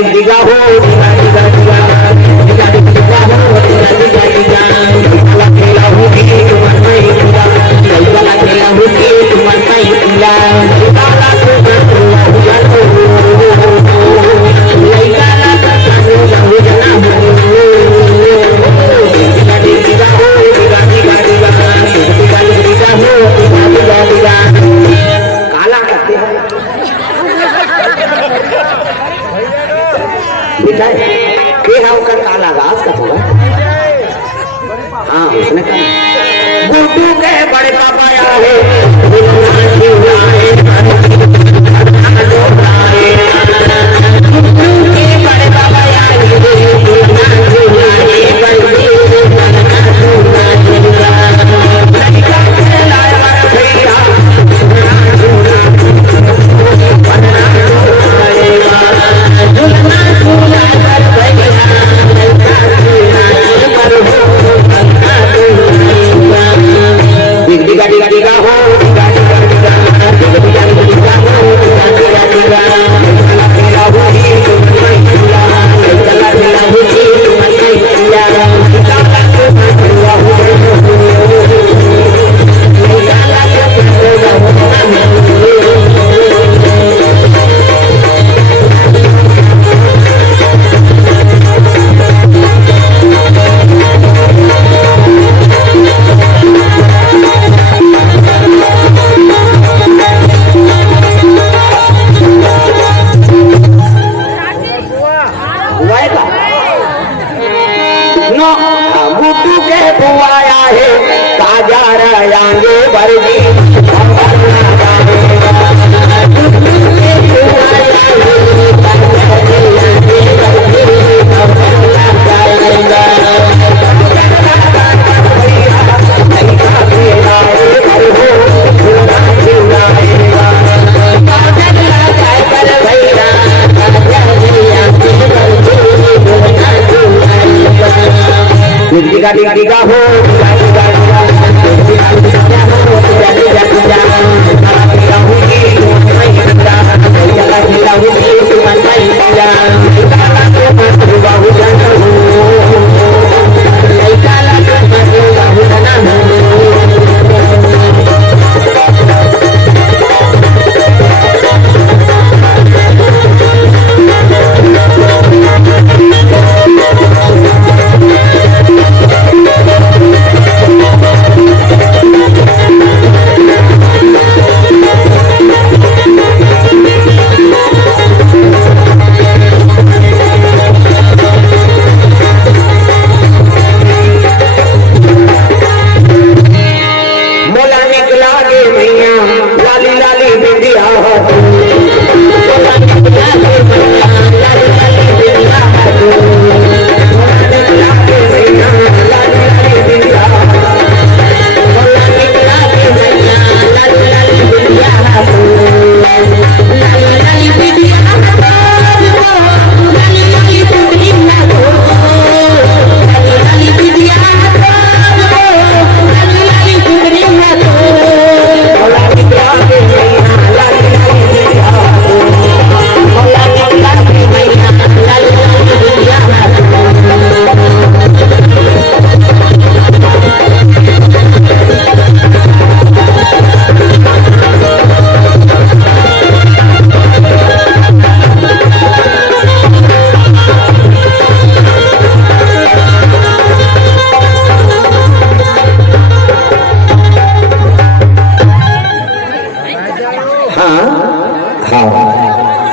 diga ho diga diga diga diga diga ho diga diga diga kala kala ho ki tuman mai kala kala kala ho ki tuman mai kala kala ko Allah ya to lai kala ka sanu lahu jana ho diga diga ho diga diga diga diga diga ho diga diga काला कहते हैं बेटा के होकर काला घास का थोड़ा हाँ उसने कहा गुड्डू के बड़े पापा आए गुड्डू के बड़े पापा diga diga diga ho diga diga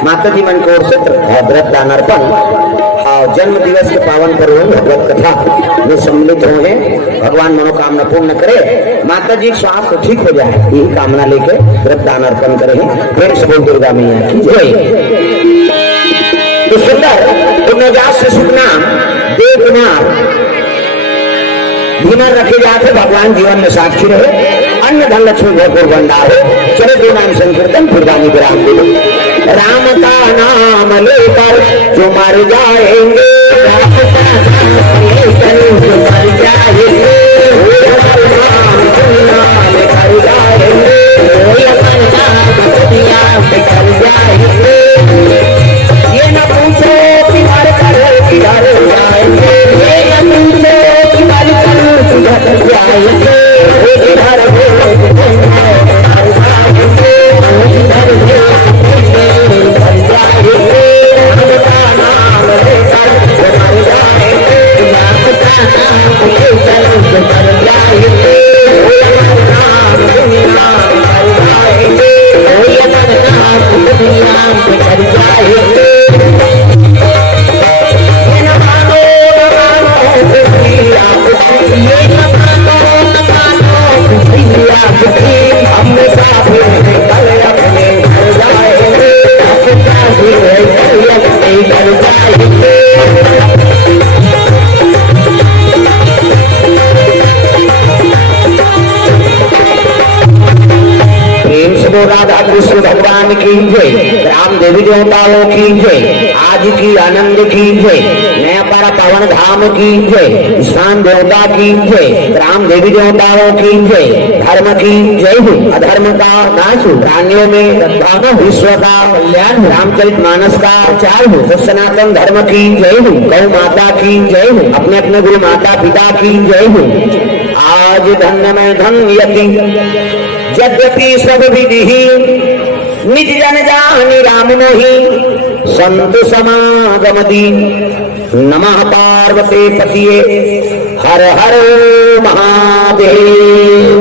माता जी मन को व्रत दानार्पण जन्म दिवस के पावन पर्व भगवत कथा में सम्मिलित हुए। भगवान मनोकामना पूर्ण करे, माता जी स्वास्थ्य ठीक हो जाए, यही कामना लेके व्रत दानार्पण करें। प्रेम से बोल दुर्गा मैया की जय। तो सुंदर पुण्यजात से सुखना देवकुमार धीमर रखे जाते भगवान जीवन में साक्षी रहे, अन्न धन लक्ष्मी भरपूर भंडार हो। चले दो नाम संकीर्तन पुरदानी विराम दे। राम का नाम लेकर जो मर जाएंगे, राम का नाम लेकर जो मर जाएंगे, लेकर जाएंगे, दुनिया में कर जाएंगे। ये न पूछो कृष्ण भगवान की जय, राम देवी देवताओं की जय, आज की आनंद की जय, नया पारा पावन धाम की जय, स्थान देवता की जय, राम देवी देवताओं की जय, धर्म की जय हो, अधर्म का नाश हो, प्राणियों में सद्भाव, विश्व का कल्याण, रामचरित मानस का प्रचार हो, सनातन धर्म की जय हो, गौ माता की जय हो, अपने अपने गुरु माता पिता की जय हो। आज धन्य में धन्यति यद्यपि सब विधि निज जन जानि राम नहीं, संत समागम दीन, नमः पार्वती पतिये हर हर महादेव।